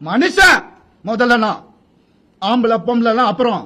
மனுஷன் முதல்ல ஆம்பளை பொம்பளைலாம் அப்புறம்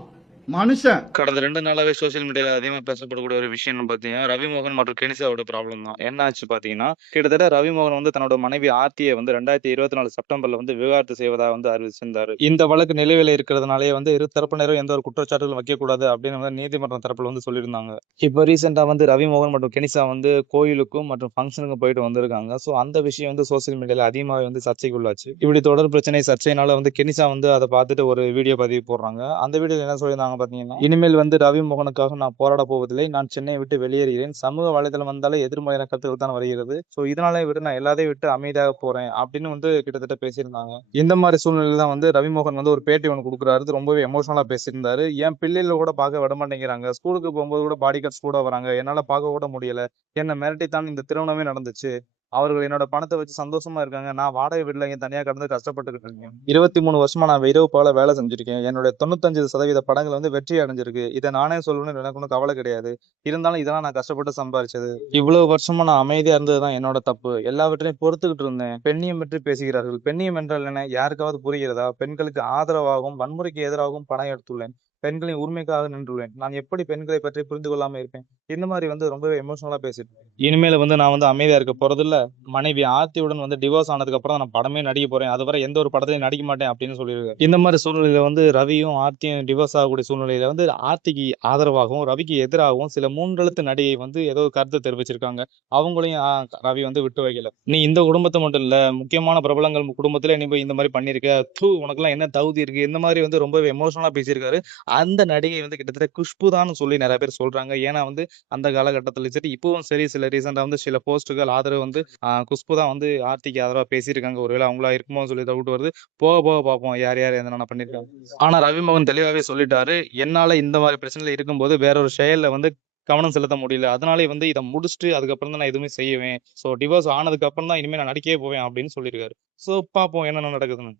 மனுஷன். கடந்த 2 நாளாவே சோசியல் மீடியால அதிகமா பேசப்படக்கூடிய ஒரு விஷயம்னு பார்த்தீங்கன்னா, ரவிமோகன் மற்றும் கெனிசாவோட ப்ராப்ளம் தான். என்ன ஆச்சு பார்த்தீங்கன்னா, கிட்டத்தட்ட ரவிமோகன் வந்து தன்னோட மனைவி ஆர்த்திய வந்து 2024 செப்டம்பர்ல வந்து விவாகரத்து செய்வதா வந்து அறிவிச்சிருந்தாரு. இந்த வழக்கு நிலுவையில இருக்கிறதுனாலயே வந்து இரு தரப்பினரும் எந்த ஒரு குற்றச்சாட்டுகளும் வைக்கக்கூடாது அப்படின்னு வந்து நீதிமன்றம் தரப்புல வந்து சொல்லியிருந்தாங்க. இப்போ ரீசெண்டா வந்து ரவிமோகன் மற்றும் கெனிசா வந்து கோயிலுக்கும் மற்றும் ஃபங்க்ஷனுக்கும் போயிட்டு வந்திருக்காங்க. ஸோ அந்த விஷயம் வந்து சோசியல் மீடியால அதிகமாவே வந்து சர்ச்சைக்குள்ளாச்சு. இப்படி தொடர் பிரச்சனை சர்ச்சையினால வந்து கெனிசா வந்து அதை பார்த்துட்டு ஒரு வீடியோ பதிவு போடுறாங்க. அந்த வீடியோல என்ன சொல்லியிருந்தாங்க பார்த்தீங்கன்னா, இனிமேல் வந்து ரவிமோகனுக்காக நான் போராட போவதில்லை. நான் சென்னையை விட்டு வெளியேறுகிறேன். சமூக வலைதளம் வந்தாலே எதிர்மறையான கருத்துக்கள் தான் வருகிறது. ஸோ இதனால விட்டு நான் எல்லாத்தையும் விட்டு அமைதியாக போறேன் அப்படின்னு வந்து கிட்டத்தட்ட பேசியிருந்தாங்க. இந்த மாதிரி சூழ்நிலையில தான் வந்து ரவிமோகன் வந்து ஒரு பேட்டி ஒன்று கொடுக்குறாரு. இது ரொம்பவே எமோஷனலா பேசியிருந்தாரு. என் பிள்ளைகளை கூட பார்க்க விட மாட்டேங்கிறாங்க. ஸ்கூலுக்கு போகும்போது கூட பாடி கார்ட்ஸ் கூட வராங்க. என்னால பார்க்க கூட முடியல. என்னை மிரட்டித்தான் இந்த திருமணமே நடந்துச்சு. அவர்கள் என்னோட பணத்தை வச்சு சந்தோஷமா இருக்காங்க. நான் வாடகை வீட்டுல இங்க தனியா கடந்து கஷ்டப்பட்டுக்கிட்டு இருக்கேன். 23 வருஷமா நான் இரவு பகலா வேலை செஞ்சிருக்கேன். என்னுடைய 95% படங்கள் வந்து வெற்றி அடைஞ்சிருக்கு. இதை நானே சொல்லணும்னு எனக்கு ஒன்றும் கவலை கிடையாது. இருந்தாலும் இதெல்லாம் நான் கஷ்டப்பட்டு சம்பாரிச்சது. இவ்வளவு வருஷமா நான் அமைதியா இருந்ததுதான் என்னோட தப்பு. எல்லாவற்றையும் பொறுத்துக்கிட்டு இருந்தேன். பெண்ணியம் பற்றி பேசுகிறார்கள். பெண்ணியம் என்றால் என்ன? யாருக்காவது புரிகிறதா? பெண்களுக்கு ஆதரவாகவும் வன்முறைக்கு எதிராகவும் பணம் எடுத்துள்ளேன். பெண்களின் உரிமைக்காக நின்றுள்ளேன். நான் எப்படி பெண்களை பற்றி புரிந்து கொள்ளாம இருப்பேன்? இந்த மாதிரி வந்து ரொம்பவே எமோஷனலா பேசிட்டு இனிமேல வந்து நான் வந்து அமைதியா இருக்க போறதில்ல. மனைவி ஆர்த்தியுடன் வந்து டிவோர்ஸ் ஆனதுக்கு அப்புறம் தான் நான் படமே நடிக்க போறேன். அதுவரை எந்த ஒரு படத்திலையும் நடிக்க மாட்டேன் அப்படின்னு சொல்லியிருக்காரு. இந்த மாதிரி சூழ்நிலையில வந்து ரவியும் ஆர்த்தியும் டிவோர்ஸ் ஆகக்கூடிய சூழ்நிலையில வந்து ஆர்த்திக்கு ஆதரவாகவும் ரவிக்கு எதிராகவும் சில 3 எழுத்து நடிகை வந்து ஏதோ கருத்து தெரிவிச்சிருக்காங்க. அவங்களையும் ரவி வந்து விட்டு வைக்கல. நீ இந்த குடும்பத்தை மட்டும் இல்ல, முக்கியமான பிரபலங்கள் குடும்பத்திலே நீ போய் இந்த மாதிரி பண்ணிருக்க, உனக்கெல்லாம் என்ன தகுதி இருக்கு, இந்த மாதிரி வந்து ரொம்பவே எமோஷனலா பேசியிருக்காரு. அந்த நடிகை வந்து கிட்டத்தட்ட குஷ்பு தான் சொல்லி நிறைய பேர் சொல்றாங்க. ஏன்னா வந்து அந்த காலகட்டத்துல சரி இப்பவும் சரி சில ரீசெண்டா வந்து சில போஸ்டுகள் ஆதரவு வந்து குஷ்பு தான் வந்து ஆர்த்திக்கு ஆதரவா பேசியிருக்காங்க. ஒருவேளை அவங்களா இருக்குமோ சொல்லி டவுட் வருது. போக போக பார்ப்போம் யார் யார் என்னென்ன பண்ணிருக்காங்க. ஆனா ரவிமோகன் தெளிவாவே சொல்லிட்டாரு, என்னால இந்த மாதிரி பிரச்சனையில இருக்கும்போது வேற ஒரு செயல்ல வந்து கவனம் செலுத்த முடியல. அதனாலே வந்து இதை முடிச்சுட்டு அதுக்கப்புறம் தான் நான் எதுவுமே செய்வேன். ஸோ டிவோர்ஸ் ஆனதுக்கு அப்புறம் தான் இனிமேல் நான் நடிக்கவே போவேன் அப்படின்னு சொல்லியிருக்காரு. ஸோ பார்ப்போம் என்னென்ன நடக்குதுன்னு.